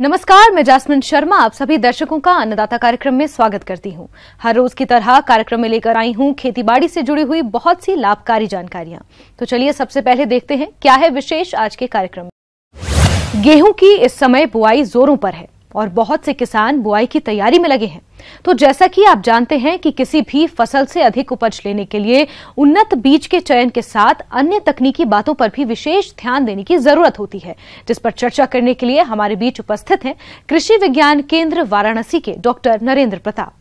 नमस्कार, मैं जैस्मिन शर्मा आप सभी दर्शकों का अन्नदाता कार्यक्रम में स्वागत करती हूं। हर रोज की तरह कार्यक्रम में लेकर आई हूं खेतीबाड़ी से जुड़ी हुई बहुत सी लाभकारी जानकारियां। तो चलिए सबसे पहले देखते हैं क्या है विशेष आज के कार्यक्रम में। गेहूं की इस समय बुआई जोरों पर है और बहुत से किसान बुआई की तैयारी में लगे हैं। तो जैसा कि आप जानते हैं कि किसी भी फसल से अधिक उपज लेने के लिए उन्नत बीज के चयन के साथ अन्य तकनीकी बातों पर भी विशेष ध्यान देने की जरूरत होती है, जिस पर चर्चा करने के लिए हमारे बीच उपस्थित हैं कृषि विज्ञान केंद्र वाराणसी के डॉक्टर नरेंद्र प्रताप।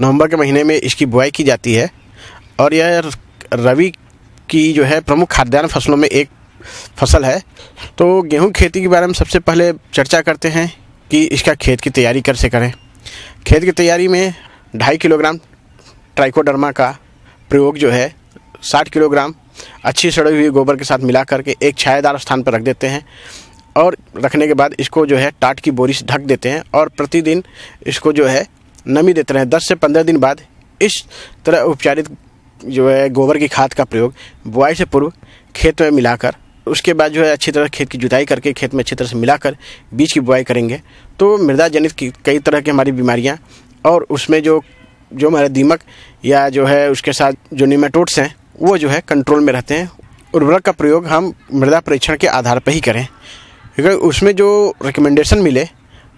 नवंबर के महीने में इसकी बुआई की जाती है और यह रबी की जो है प्रमुख खाद्यान्न फसलों में एक फसल है। तो गेहूं खेती के बारे में सबसे पहले चर्चा करते हैं कि इसका खेत की तैयारी कैसे करें। खेत की तैयारी में 2.5 किलोग्राम ट्राइकोडर्मा का प्रयोग जो है 60 किलोग्राम अच्छी सड़ी हुई गोबर के साथ मिला करके एक छायादार स्थान पर रख देते हैं और रखने के बाद इसको जो है टाट की बोरी से ढक देते हैं और प्रतिदिन इसको जो है नमी देते हैं। 10 से 15 दिन बाद इस तरह उपचारित जो है गोबर की खाद का प्रयोग बुआई से पूर्व खेत में मिलाकर उसके बाद जो है अच्छी तरह खेत की जुताई करके खेत में अच्छी तरह से मिलाकर बीज की बुआई करेंगे तो मृदा जनित की कई तरह की हमारी बीमारियां और उसमें जो हमारे दीमक या जो है उसके साथ जो निमेटोड्स हैं वो जो है कंट्रोल में रहते हैं। उर्वरक का प्रयोग हम मृदा परीक्षण के आधार पर ही करें, क्योंकि उसमें जो रिकमेंडेशन मिले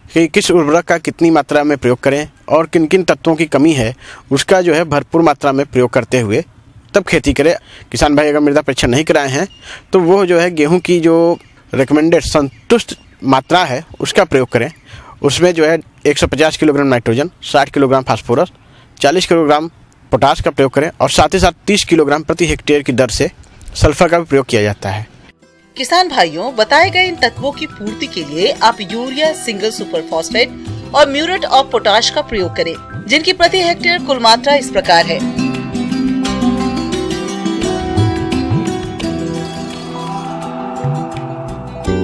कि किस उर्वरक का कितनी मात्रा में प्रयोग करें और किन किन तत्वों की कमी है उसका जो है भरपूर मात्रा में प्रयोग करते हुए तब खेती करें। किसान भाई अगर मृदा परीक्षण नहीं कराए हैं तो वो जो है गेहूं की जो रिकमेंडेड संतुष्ट मात्रा है उसका प्रयोग करें। उसमें जो है 150 kilogram nitrogen, 60 kilogram phosphorus, 40 kilogram potash का प्रयोग करें और साथ ही साथ 30 किलोग्राम प्रति हेक्टेयर की दर से सल्फर का भी प्रयोग किया जाता है। किसान भाइयों, बताए गए इन तत्वों की पूर्ति के लिए आप यूरिया, सिंगल सुपर फॉस्फेट और म्यूरेट ऑफ पोटाश का प्रयोग करें, जिनकी प्रति हेक्टेयर कुल मात्रा इस प्रकार है।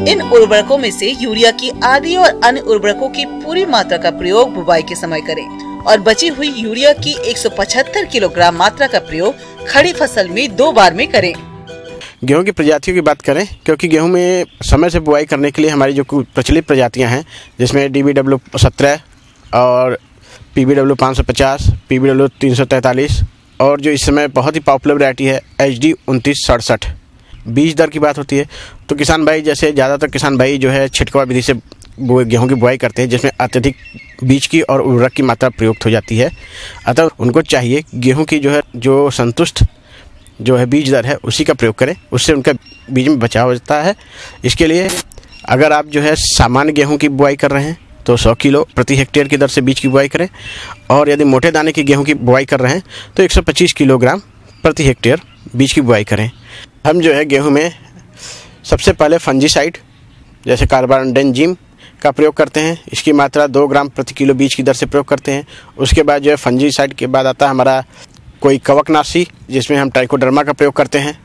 इन उर्वरकों में से यूरिया की आधी और अन्य उर्वरकों की पूरी मात्रा का प्रयोग बुवाई के समय करें और बची हुई यूरिया की 175 किलोग्राम मात्रा का प्रयोग खड़ी फसल में 2 बार में करें। गेहूं की प्रजातियों की बात करें, क्योंकि गेहूं में समय से बुआई करने के लिए हमारी जो प्रचलित प्रजातियां हैं जिसमें DBW 17 और PBW 550, PBW 343 और जो इस समय बहुत ही पॉपुलर वैरायटी है HD 2967। बीज दर की बात होती है तो किसान भाई जैसे ज़्यादातर किसान भाई जो है छिटकवा विधि से गेहूं की बुआई करते हैं, जिसमें अत्यधिक बीज की और उर्वरक की मात्रा प्रयुक्त हो जाती है। अतः उनको चाहिए गेहूं की जो है जो संतुष्ट जो है बीज दर है उसी का प्रयोग करें, उससे उनका बीज में बचाव होता है। इसके लिए अगर आप जो है सामान्य गेहूँ की बुआई कर रहे हैं तो 100 किलो प्रति हेक्टेयर की दर से बीज की बुआई करें और यदि मोटे दाने की गेहूँ की बुआई कर रहे हैं तो 125 किलोग्राम प्रति हेक्टेयर बीज की बुआई करें। हम जो है गेहूं में सबसे पहले फंजीसाइड जैसे कार्बानडेनजिम का प्रयोग करते हैं। इसकी मात्रा 2 ग्राम प्रति किलो बीज की दर से प्रयोग करते हैं। उसके बाद जो है फंजीसाइड के बाद आता है हमारा कोई कवकनाशी, जिसमें हम ट्राइकोडर्मा का प्रयोग करते हैं।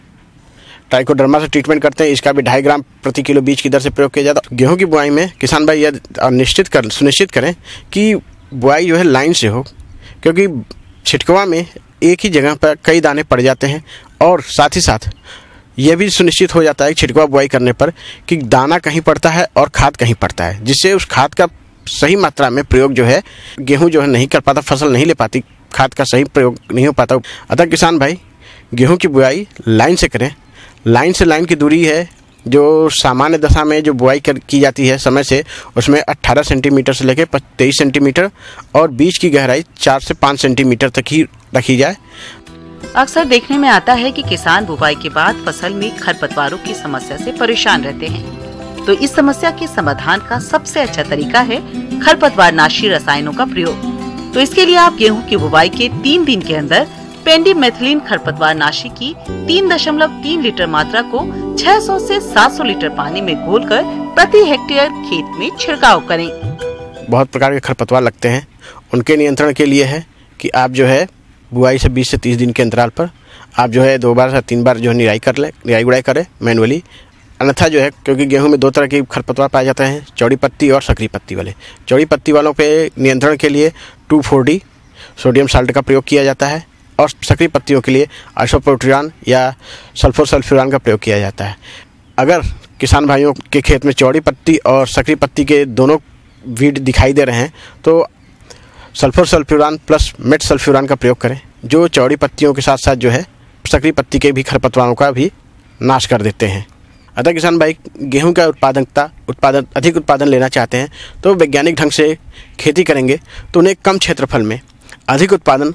ट्राइकोडर्मा से ट्रीटमेंट करते हैं, इसका भी 2.5 ग्राम प्रति किलो बीज की दर से प्रयोग किया जाता है। गेहूँ की बुआई में किसान भाई यह सुनिश्चित करें कि बुआई जो है लाइन से हो, क्योंकि छिटकवा में एक ही जगह पर कई दाने पड़ जाते हैं और साथ ही साथ यह भी सुनिश्चित हो जाता है छिटकवा बुआई करने पर कि दाना कहीं पड़ता है और खाद कहीं पड़ता है, जिससे उस खाद का सही मात्रा में प्रयोग जो है गेहूं जो है नहीं कर पाता, फसल नहीं ले पाती, खाद का सही प्रयोग नहीं हो पाता। अतः किसान भाई गेहूं की बुआई लाइन से करें। लाइन से लाइन की दूरी है जो सामान्य दशा में जो बुआई की जाती है समय से, उसमें 18 सेंटीमीटर से लेकर 23 सेंटीमीटर और बीज की गहराई 4 से 5 सेंटीमीटर तक ही रखी जाए। अक्सर देखने में आता है कि किसान बुवाई के बाद फसल में खरपतवारों की समस्या से परेशान रहते हैं। तो इस समस्या के समाधान का सबसे अच्छा तरीका है खरपतवारनाशी रसायनों का प्रयोग। तो इसके लिए आप गेहूं की बुवाई के 3 दिन के अंदर पेंडिमेथिलीन खरपतवारनाशी की 3.3 लीटर मात्रा को 600 से 700 लीटर पानी में घोलकर प्रति हेक्टेयर खेत में छिड़काव करें। बहुत प्रकार के खरपतवार लगते हैं, उनके नियंत्रण के लिए है कि आप जो है बुआई से 20 से 30 दिन के अंतराल पर आप जो है 2 बार से 3 बार जो है निराई गुड़ाई करें मैनुअली। अन्यथा जो है, क्योंकि गेहूं में 2 तरह के खरपतवार पाए जाते हैं, चौड़ी पत्ती और सकरी पत्ती वाले। चौड़ी पत्ती वालों पे नियंत्रण के लिए 2,4-D सोडियम साल्ट का प्रयोग किया जाता है और सकरी पत्तियों के लिए आइसोप्रोट्रियान या सल्फोसल्फ्यूरान का प्रयोग किया जाता है। अगर किसान भाइयों के खेत में चौड़ी पत्ती और सकरी पत्ती के दोनों वीड दिखाई दे रहे हैं तो सल्फर सल्फ्यूरान प्लस मेट सल्फ्यूरान का प्रयोग करें, जो चौड़ी पत्तियों के साथ साथ जो है सकरी पत्ती के भी खरपतवारों का भी नाश कर देते हैं। अतः किसान भाई गेहूं का अधिक उत्पादन लेना चाहते हैं तो वैज्ञानिक ढंग से खेती करेंगे तो उन्हें कम क्षेत्रफल में अधिक उत्पादन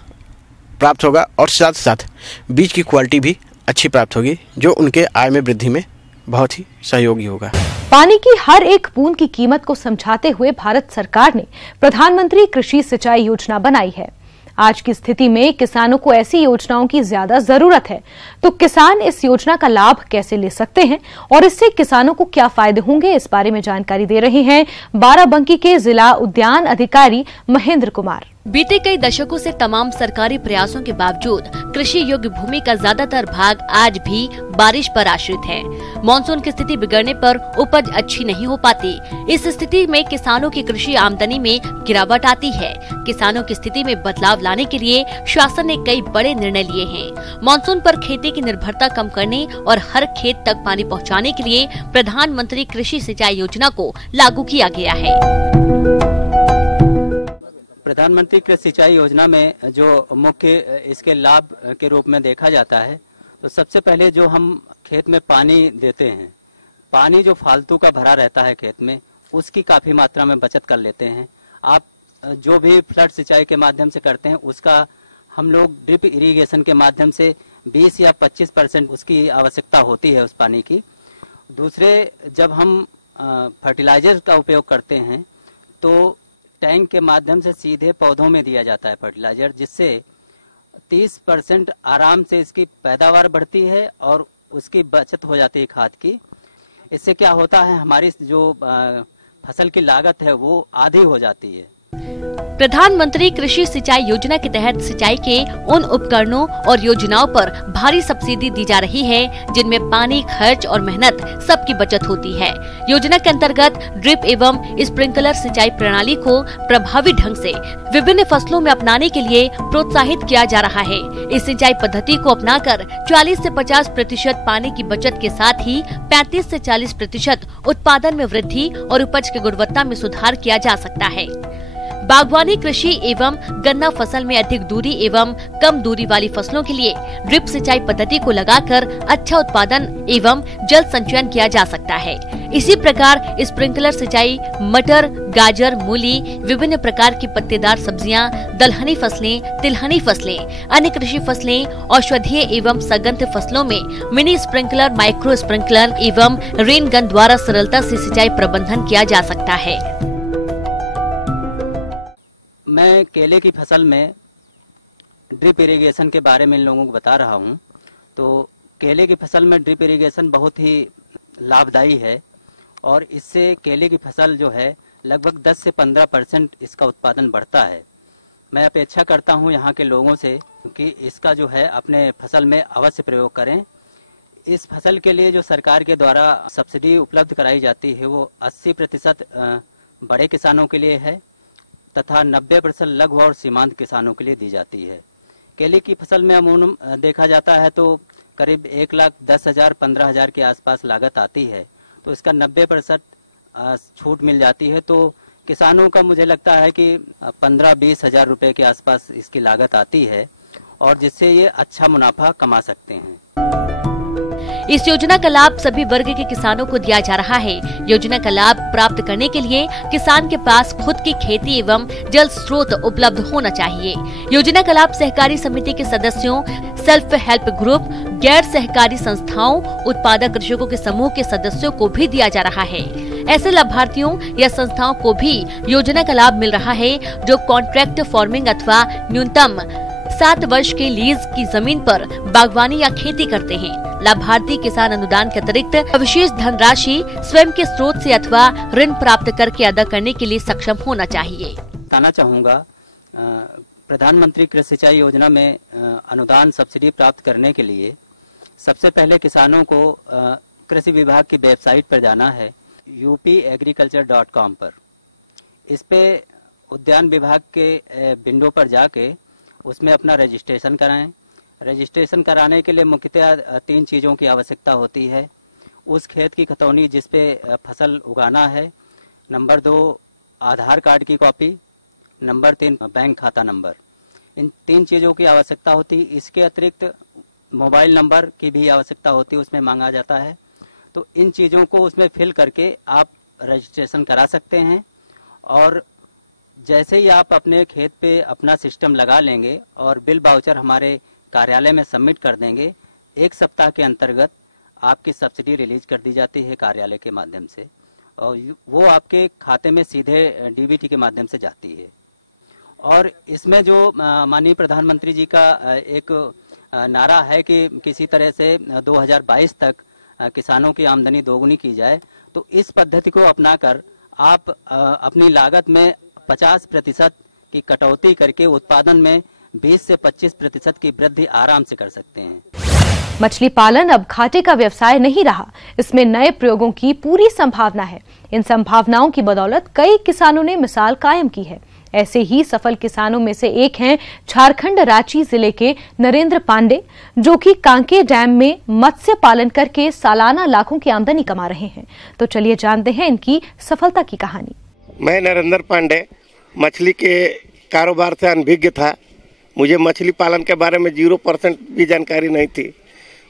प्राप्त होगा और साथ साथ बीज की क्वालिटी भी अच्छी प्राप्त होगी, जो उनके आय में वृद्धि में बहुत ही सहयोगी होगा। पानी की हर एक बूंद की कीमत को समझाते हुए भारत सरकार ने प्रधानमंत्री कृषि सिंचाई योजना बनाई है। आज की स्थिति में किसानों को ऐसी योजनाओं की ज्यादा जरूरत है, तो किसान इस योजना का लाभ कैसे ले सकते हैं और इससे किसानों को क्या फायदे होंगे, इस बारे में जानकारी दे रहे हैं बाराबंकी के जिला उद्यान अधिकारी महेंद्र कुमार। बीते कई दशकों से तमाम सरकारी प्रयासों के बावजूद कृषि योग्य भूमि का ज्यादातर भाग आज भी बारिश पर आश्रित है। मानसून की स्थिति बिगड़ने पर उपज अच्छी नहीं हो पाती। इस स्थिति में किसानों की कृषि आमदनी में गिरावट आती है। किसानों की स्थिति में बदलाव लाने के लिए शासन ने कई बड़े निर्णय लिए हैं। मानसून पर खेती की निर्भरता कम करने और हर खेत तक पानी पहुँचाने के लिए प्रधानमंत्री कृषि सिंचाई योजना को लागू किया गया है। प्रधानमंत्री कृषि सिंचाई योजना में जो मुख्य इसके लाभ के रूप में देखा जाता है, तो सबसे पहले जो हम खेत में पानी देते हैं, पानी जो फालतू का भरा रहता है खेत में, उसकी काफी मात्रा में बचत कर लेते हैं। आप जो भी फ्लड सिंचाई के माध्यम से करते हैं, उसका हम लोग ड्रिप इरिगेशन के माध्यम से 20 या 25% उसकी आवश्यकता होती है उस पानी की। दूसरे, जब हम फर्टिलाइजर का उपयोग करते हैं तो टैंक के माध्यम से सीधे पौधों में दिया जाता है फर्टिलाइजर, जिससे 30% आराम से इसकी पैदावार बढ़ती है और उसकी बचत हो जाती है खाद की। इससे क्या होता है, हमारी जो फसल की लागत है वो आधी हो जाती है। प्रधानमंत्री कृषि सिंचाई योजना के तहत सिंचाई के उन उपकरणों और योजनाओं पर भारी सब्सिडी दी जा रही है जिनमें पानी, खर्च और मेहनत सबकी बचत होती है। योजना के अंतर्गत ड्रिप एवं स्प्रिंकलर सिंचाई प्रणाली को प्रभावी ढंग से विभिन्न फसलों में अपनाने के लिए प्रोत्साहित किया जा रहा है। इस सिंचाई पद्धति को अपनाकर 40 से 50% पानी की बचत के साथ ही 35 से 40% उत्पादन में वृद्धि और उपज की गुणवत्ता में सुधार किया जा सकता है। बागवानी, कृषि एवं गन्ना फसल में अधिक दूरी एवं कम दूरी वाली फसलों के लिए ड्रिप सिंचाई पद्धति को लगाकर अच्छा उत्पादन एवं जल संचयन किया जा सकता है। इसी प्रकार स्प्रिंकलर सिंचाई मटर, गाजर, मूली, विभिन्न प्रकार की पत्तेदार सब्जियां, दलहनी फसलें, तिलहनी फसलें, अन्य कृषि फसलें, औषधीय एवं सघन फसलों में मिनी स्प्रिंकलर, माइक्रो स्प्रिंकलर एवं रेन गन द्वारा सरलता से सिंचाई प्रबंधन किया जा सकता है। मैं केले की फसल में ड्रिप इरिगेशन के बारे में इन लोगों को बता रहा हूं। तो केले की फसल में ड्रिप इरिगेशन बहुत ही लाभदायी है और इससे केले की फसल जो है लगभग 10 से 15% इसका उत्पादन बढ़ता है। मैं अपेक्षा करता हूं यहाँ के लोगों से कि इसका जो है अपने फसल में अवश्य प्रयोग करें। इस फसल के लिए जो सरकार के द्वारा सब्सिडी उपलब्ध कराई जाती है वो 80% बड़े किसानों के लिए है तथा 90% लघु और सीमांत किसानों के लिए दी जाती है। केले की फसल में अमूमन देखा जाता है तो करीब 1,10,000 15,000 के आसपास लागत आती है, तो इसका 90% छूट मिल जाती है। तो किसानों का मुझे लगता है कि 15-20 हजार रुपए के आसपास इसकी लागत आती है और जिससे ये अच्छा मुनाफा कमा सकते हैं। इस योजना का लाभ सभी वर्ग के किसानों को दिया जा रहा है। योजना का लाभ प्राप्त करने के लिए किसान के पास खुद की खेती एवं जल स्रोत उपलब्ध होना चाहिए। योजना का लाभ सहकारी समिति के सदस्यों, सेल्फ हेल्प ग्रुप, गैर सहकारी संस्थाओं, उत्पादक कृषकों के समूह के सदस्यों को भी दिया जा रहा है। ऐसे लाभार्थियों या संस्थाओं को भी योजना का लाभ मिल रहा है जो कॉन्ट्रैक्ट फार्मिंग अथवा न्यूनतम 7 वर्ष के लीज की जमीन पर बागवानी या खेती करते हैं। लाभार्थी किसान अनुदान के अतिरिक्त विशेष धनराशि स्वयं के स्रोत से अथवा ऋण प्राप्त करके अदा करने के लिए सक्षम होना चाहिए। बताना चाहूँगा, प्रधानमंत्री कृषि सिंचाई योजना में अनुदान सब्सिडी प्राप्त करने के लिए सबसे पहले किसानों को कृषि विभाग की वेबसाइट पर जाना है upagriculture.com पर। इस पे उद्यान विभाग के विंडो पर जाके उसमें अपना रजिस्ट्रेशन कराएं। रजिस्ट्रेशन कराने के लिए मुख्यतः 3 चीज़ों की आवश्यकता होती है। उस खेत की खतौनी जिस पे फसल उगाना है, नंबर 2 आधार कार्ड की कॉपी, नंबर 3 बैंक खाता नंबर, इन 3 चीज़ों की आवश्यकता होती है। इसके अतिरिक्त मोबाइल नंबर की भी आवश्यकता होती है, उसमें मांगा जाता है। तो इन चीज़ों को उसमें फिल करके आप रजिस्ट्रेशन करा सकते हैं और जैसे ही आप अपने खेत पे अपना सिस्टम लगा लेंगे और बिल वाउचर हमारे कार्यालय में सबमिट कर देंगे, 1 सप्ताह के अंतर्गत आपकी सब्सिडी रिलीज कर दी जाती है कार्यालय के माध्यम से और वो आपके खाते में सीधे डीबीटी के माध्यम से जाती है। और इसमें जो माननीय प्रधानमंत्री जी का एक नारा है कि किसी तरह से 2022 तक किसानों की आमदनी दोगुनी की जाए, तो इस पद्धति को अपनाकर आप अपनी लागत में 50% की कटौती करके उत्पादन में 20 से 25% की वृद्धि आराम से कर सकते हैं। मछली पालन अब घाटे का व्यवसाय नहीं रहा, इसमें नए प्रयोगों की पूरी संभावना है। इन संभावनाओं की बदौलत कई किसानों ने मिसाल कायम की है। ऐसे ही सफल किसानों में से एक हैं झारखंड रांची जिले के नरेंद्र पांडे, जो कि कांके डैम में मत्स्य पालन करके सालाना लाखों की आमदनी कमा रहे हैं। तो चलिए जानते हैं इनकी सफलता की कहानी। मैं नरेंद्र पांडे मछली के कारोबार से अनभिज्ञ था। मुझे मछली पालन के बारे में 0% भी जानकारी नहीं थी,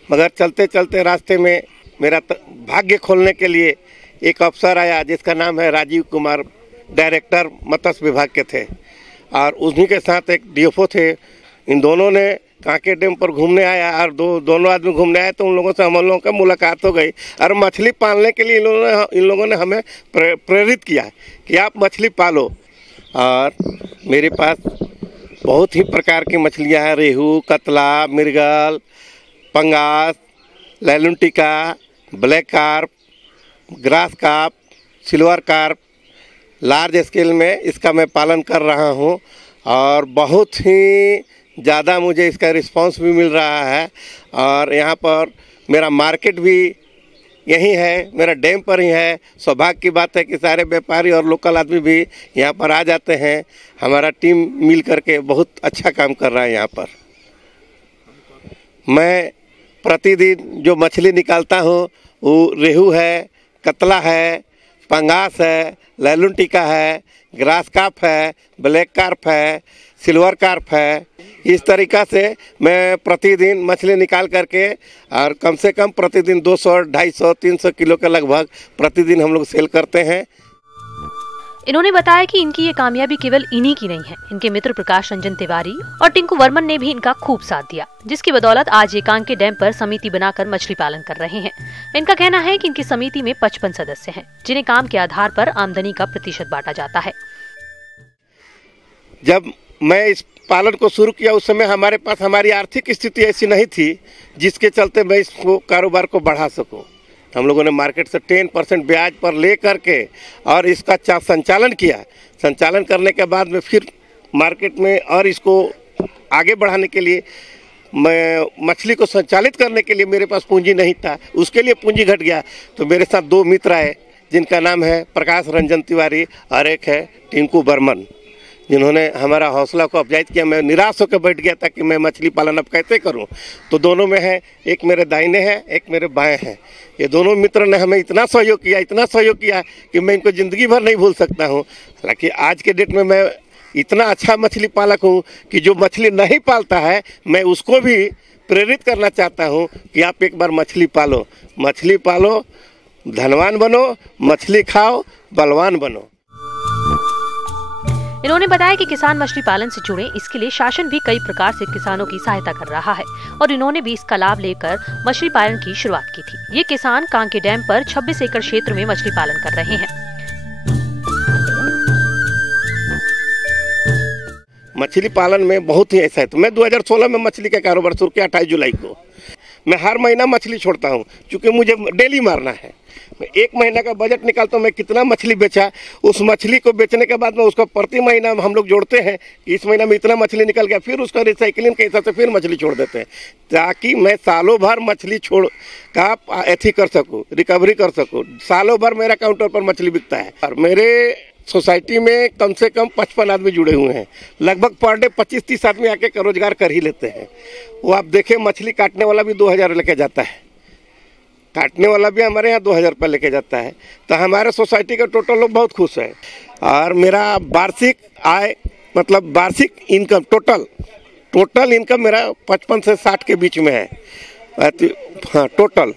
मगर चलते चलते रास्ते में मेरा भाग्य खोलने के लिए एक अफसर आया जिसका नाम है राजीव कुमार, डायरेक्टर मत्स्य विभाग के थे, और उन्हीं के साथ एक डीएफओ थे। इन दोनों ने कांके डैम पर घूमने आया और दोनों आदमी घूमने आए, तो उन लोगों से हम लोगों का मुलाकात हो गई और मछली पालने के लिए इन लोगों ने हमें प्रेरित किया कि आप मछली पालो। और मेरे पास बहुत ही प्रकार की मछलियां हैं, रेहू, कतला, मिर्गल, पंगास, लैलून टिका, black carp, grass carp, silver carp, large scale में इसका मैं पालन कर रहा हूं और बहुत ही ज़्यादा मुझे इसका रिस्पांस भी मिल रहा है। और यहाँ पर मेरा मार्केट भी यही है, मेरा डैम पर ही है। सौभाग्य की बात है कि सारे व्यापारी और लोकल आदमी भी यहाँ पर आ जाते हैं। हमारा टीम मिल करके बहुत अच्छा काम कर रहा है यहाँ पर। मैं प्रतिदिन जो मछली निकालता हूँ वो रेहू है, कतला है, पंगास है, लैलून टिका है, ग्रास कार्प है, ब्लैक कार्प है, सिल्वर कार्प है। इस तरीक़ा से मैं प्रतिदिन मछली निकाल करके और कम से कम प्रतिदिन 200, 250, 300 किलो के लगभग प्रतिदिन हम लोग सेल करते हैं। इन्होंने बताया कि इनकी ये कामयाबी केवल इन्हीं की नहीं है, इनके मित्र प्रकाश रंजन तिवारी और टिंकू वर्मन ने भी इनका खूब साथ दिया, जिसकी बदौलत आज ये कांके डैम पर समिति बनाकर मछली पालन कर रहे हैं। इनका कहना है कि इनकी समिति में 55 सदस्य हैं, जिन्हें काम के आधार पर आमदनी का प्रतिशत बांटा जाता है। जब मैं इस पालन को शुरू किया उस समय हमारे पास हमारी आर्थिक स्थिति ऐसी नहीं थी जिसके चलते मैं इसको कारोबार को बढ़ा सकूं। हम लोगों ने मार्केट से 10% ब्याज पर ले करके और इसका संचालन किया। संचालन करने के बाद में फिर मार्केट में और इसको आगे बढ़ाने के लिए मैं मछली को संचालित करने के लिए मेरे पास पूंजी नहीं था, उसके लिए पूंजी घट गया। तो मेरे साथ 2 मित्र आए जिनका नाम है प्रकाश रंजन तिवारी और एक है टिंकू वर्मन, जिन्होंने हमारा हौसला को अफजाई किया। मैं निराश होकर बैठ गया था कि मैं मछली पालन अब कैसे करूं। तो दोनों में है, एक मेरे दाहिने हैं, एक मेरे बाएं हैं। ये दोनों मित्र ने हमें इतना सहयोग किया कि मैं इनको ज़िंदगी भर नहीं भूल सकता हूं। हालांकि आज के डेट में मैं इतना अच्छा मछली पालक हूं कि जो मछली नहीं पालता है मैं उसको भी प्रेरित करना चाहता हूं कि आप एक बार मछली पालो, धनवान बनो, मछली खाओ, बलवान बनो। इन्होंने बताया कि किसान मछली पालन से जुड़े, इसके लिए शासन भी कई प्रकार से किसानों की सहायता कर रहा है और इन्होंने भी इसका लाभ लेकर मछली पालन की शुरुआत की थी। ये किसान कांके डैम पर 26 एकड़ क्षेत्र में मछली पालन कर रहे हैं। मछली पालन में बहुत ही ऐसा है। तो मैं 2016 में मछली का कारोबार शुरू किया 28 जुलाई को। मैं हर महीना मछली छोड़ता हूँ क्योंकि मुझे डेली मारना है। मैं 1 महीना का बजट निकालता हूँ, मैं कितना मछली बेचा, उस मछली को बेचने के बाद में उसको प्रति महीना हम लोग जोड़ते हैं। इस महीना में इतना मछली निकल गया, फिर उसका रिसाइकलिंग के हिसाब से फिर मछली छोड़ देते हैं, ताकि मैं सालों भर मछली छोड़ का एथी कर सकूँ, रिकवरी कर सकूँ। सालों भर मेरा काउंटर पर मछली बिकता है। और मेरे सोसाइटी में कम से कम 55 आदमी जुड़े हुए हैं। लगभग पर डे 25-30 आदमी आके रोजगार कर ही लेते हैं। वो आप देखें, मछली काटने वाला भी 2000 लेके जाता है। काटने वाला भी हमारे यहाँ 2000 रुपये लेके जाता है। तो हमारे सोसाइटी के टोटल लोग बहुत खुश है। और मेरा वार्षिक आय मतलब वार्षिक इनकम टोटल इनकम मेरा 55 से 60 के बीच में है। हाँ, टोटल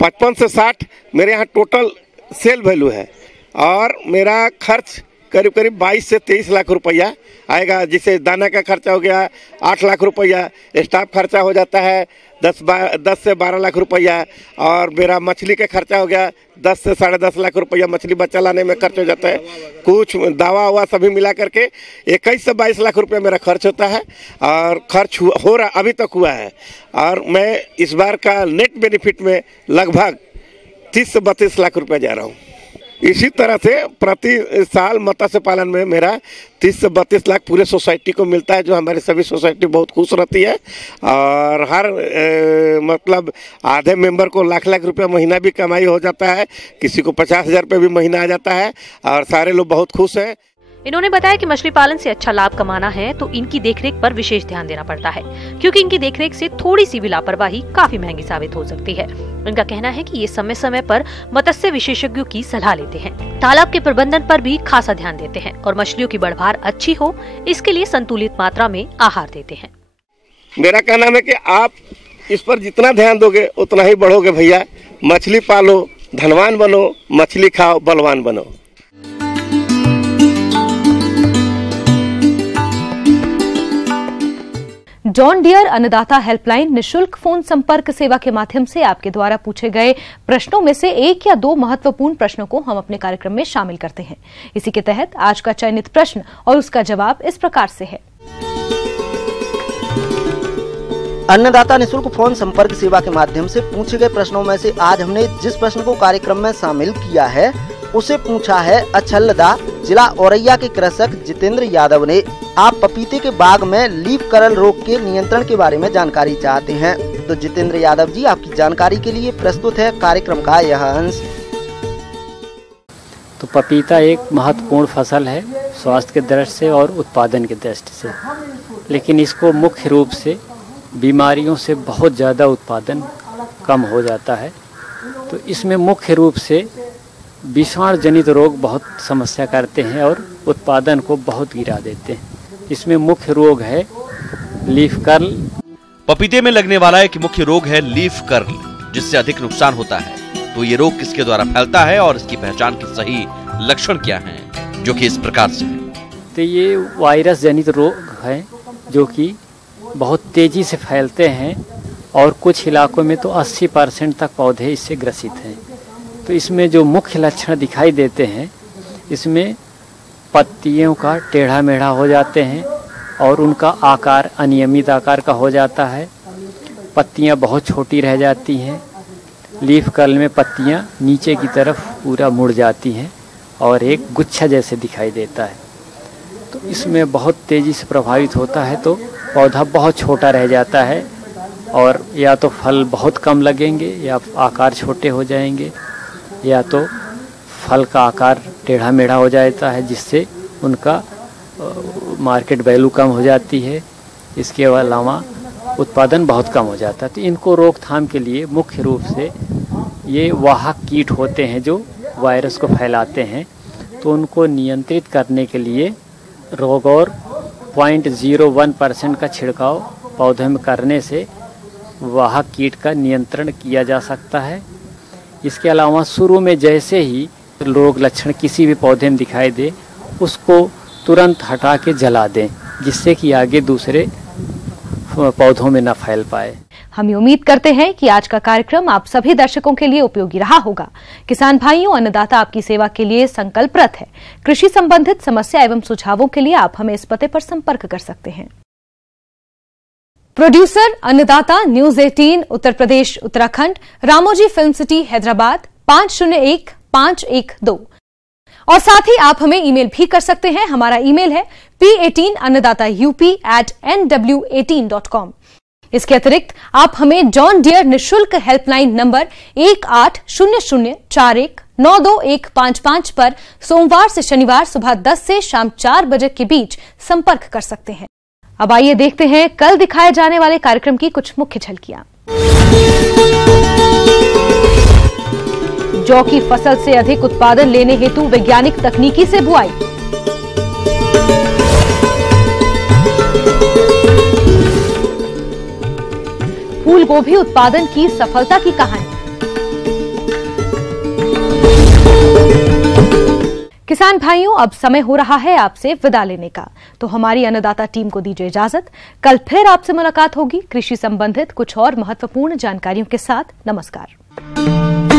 55 से 60 मेरे यहाँ टोटल सेल वैल्यू है। और मेरा खर्च करीब 22 से 23 लाख रुपया आएगा। जिसे दाना का खर्चा हो गया 8 लाख रुपया, स्टाफ खर्चा हो जाता है 10 से 12 लाख रुपया, और मेरा मछली का खर्चा हो गया 10 से 10.5 लाख रुपया। मछली बच्चा लाने में खर्च हो जाता है। कुछ दवा ववा सभी मिला करके 21 से 22 लाख रुपया मेरा खर्च होता है। और खर्च हो रहा अभी तक हुआ है। और मैं इस बार का नेट बेनिफिट में लगभग 30 से 32 लाख रुपया जा रहा हूँ। इसी तरह से प्रति साल मत्स्य पालन में मेरा 30 से 32 लाख पूरे सोसाइटी को मिलता है, जो हमारी सभी सोसाइटी बहुत खुश रहती है। और हर मतलब आधे मेंबर को लाख रुपया महीना भी कमाई हो जाता है, किसी को 50,000 रुपये भी महीना आ जाता है, और सारे लोग बहुत खुश हैं। इन्होंने बताया कि मछली पालन से अच्छा लाभ कमाना है तो इनकी देखरेख पर विशेष ध्यान देना पड़ता है, क्योंकि इनकी देखरेख से थोड़ी सी भी लापरवाही काफी महंगी साबित हो सकती है। इनका कहना है कि ये समय समय पर मत्स्य विशेषज्ञों की सलाह लेते हैं, तालाब के प्रबंधन पर भी खासा ध्यान देते हैं और मछलियों की बढ़वार अच्छी हो इसके लिए संतुलित मात्रा में आहार देते हैं। मेरा कहना है कि आप इस पर जितना ध्यान दोगे उतना ही बढ़ोगे भैया। मछली पालो, धनवान बनो, मछली खाओ, बलवान बनो। जॉन डियर अन्नदाता हेल्पलाइन निशुल्क फोन संपर्क सेवा के माध्यम से आपके द्वारा पूछे गए प्रश्नों में से 1 या 2 महत्वपूर्ण प्रश्नों को हम अपने कार्यक्रम में शामिल करते हैं। इसी के तहत आज का चयनित प्रश्न और उसका जवाब इस प्रकार से है। अन्नदाता निशुल्क फोन संपर्क सेवा के माध्यम से पूछे गए प्रश्नों में से आज हमने जिस प्रश्न को कार्यक्रम में शामिल किया है उसे पूछा है अछलदा जिला औरैया के कृषक जितेंद्र यादव ने। आप पपीते के बाग में लीफ कर्ल रोग के नियंत्रण के बारे में जानकारी चाहते हैं, तो जितेंद्र यादव जी आपकी जानकारी के लिए प्रस्तुत है कार्यक्रम का यह अंश। तो पपीता एक महत्वपूर्ण फसल है स्वास्थ्य के दृष्टि से और उत्पादन के दृष्टि से, लेकिन इसको मुख्य रूप से बीमारियों से बहुत ज़्यादा उत्पादन कम हो जाता है। तो इसमें मुख्य रूप से विषाणु जनित रोग बहुत समस्या करते हैं और उत्पादन को बहुत गिरा देते हैं। इसमें मुख्य रोग है लीफ कर्ल। पपीते में लगने वाला एक मुख्य रोग है लीफ कर्ल, जिससे अधिक नुकसान होता है। तो ये रोग किसके द्वारा फैलता है और इसकी पहचान के सही लक्षण क्या हैं, जो कि इस प्रकार से है। तो ये वायरस जनित रोग है जो कि बहुत तेजी से फैलते हैं और कुछ इलाकों में तो 80% तक पौधे इससे ग्रसित हैं। तो इसमें जो मुख्य लक्षण दिखाई देते हैं, इसमें पत्तियों का टेढ़ा मेढ़ा हो जाते हैं और उनका आकार अनियमित आकार का हो जाता है। पत्तियां बहुत छोटी रह जाती हैं। लीफ कर्ल में पत्तियां नीचे की तरफ पूरा मुड़ जाती हैं और एक गुच्छा जैसे दिखाई देता है। तो इसमें बहुत तेज़ी से प्रभावित होता है, तो पौधा बहुत छोटा रह जाता है और या तो फल बहुत कम लगेंगे या आकार छोटे हो जाएंगे, या तो फल का आकार टेढ़ा मेढ़ा हो जाता है, जिससे उनका मार्केट वैल्यू कम हो जाती है। इसके अलावा उत्पादन बहुत कम हो जाता है। तो इनको रोकथाम के लिए मुख्य रूप से ये वाहक कीट होते हैं जो वायरस को फैलाते हैं, तो उनको नियंत्रित करने के लिए रोगौर 0.01% का छिड़काव पौधे में करने से वाहक कीट का नियंत्रण किया जा सकता है। इसके अलावा शुरू में जैसे ही रोग लक्षण किसी भी पौधे में दिखाई दे, उसको तुरंत हटा के जला दें, जिससे कि आगे दूसरे पौधों में न फैल पाए। हम ये उम्मीद करते हैं कि आज का कार्यक्रम आप सभी दर्शकों के लिए उपयोगी रहा होगा। किसान भाइयों, अन्नदाता आपकी सेवा के लिए संकल्परत है। कृषि संबंधित समस्या एवं सुझावों के लिए आप हमें इस पते पर संपर्क कर सकते हैं। प्रोड्यूसर अन्नदाता, news 18 Uttar Pradesh Uttarakhand, Ramoji film city Hyderabad 501512। और साथ ही आप हमें ईमेल भी कर सकते हैं। हमारा ईमेल है p18annadata@nw18.com। इसके अतिरिक्त आप हमें जॉन डियर निशुल्क हेल्पलाइन नंबर 180041921555 पर सोमवार से शनिवार सुबह 10 से शाम 4 बजे के बीच संपर्क कर सकते हैं। अब आइए देखते हैं कल दिखाए जाने वाले कार्यक्रम की कुछ मुख्य झलकियां। जौ की फसल से अधिक उत्पादन लेने हेतु वैज्ञानिक तकनीकी से बुआई। फूल गोभी उत्पादन की सफलता की कहानी। किसान भाइयों, अब समय हो रहा है आपसे विदा लेने का, तो हमारी अन्नदाता टीम को दीजिए इजाजत। कल फिर आपसे मुलाकात होगी कृषि संबंधित कुछ और महत्वपूर्ण जानकारियों के साथ। नमस्कार।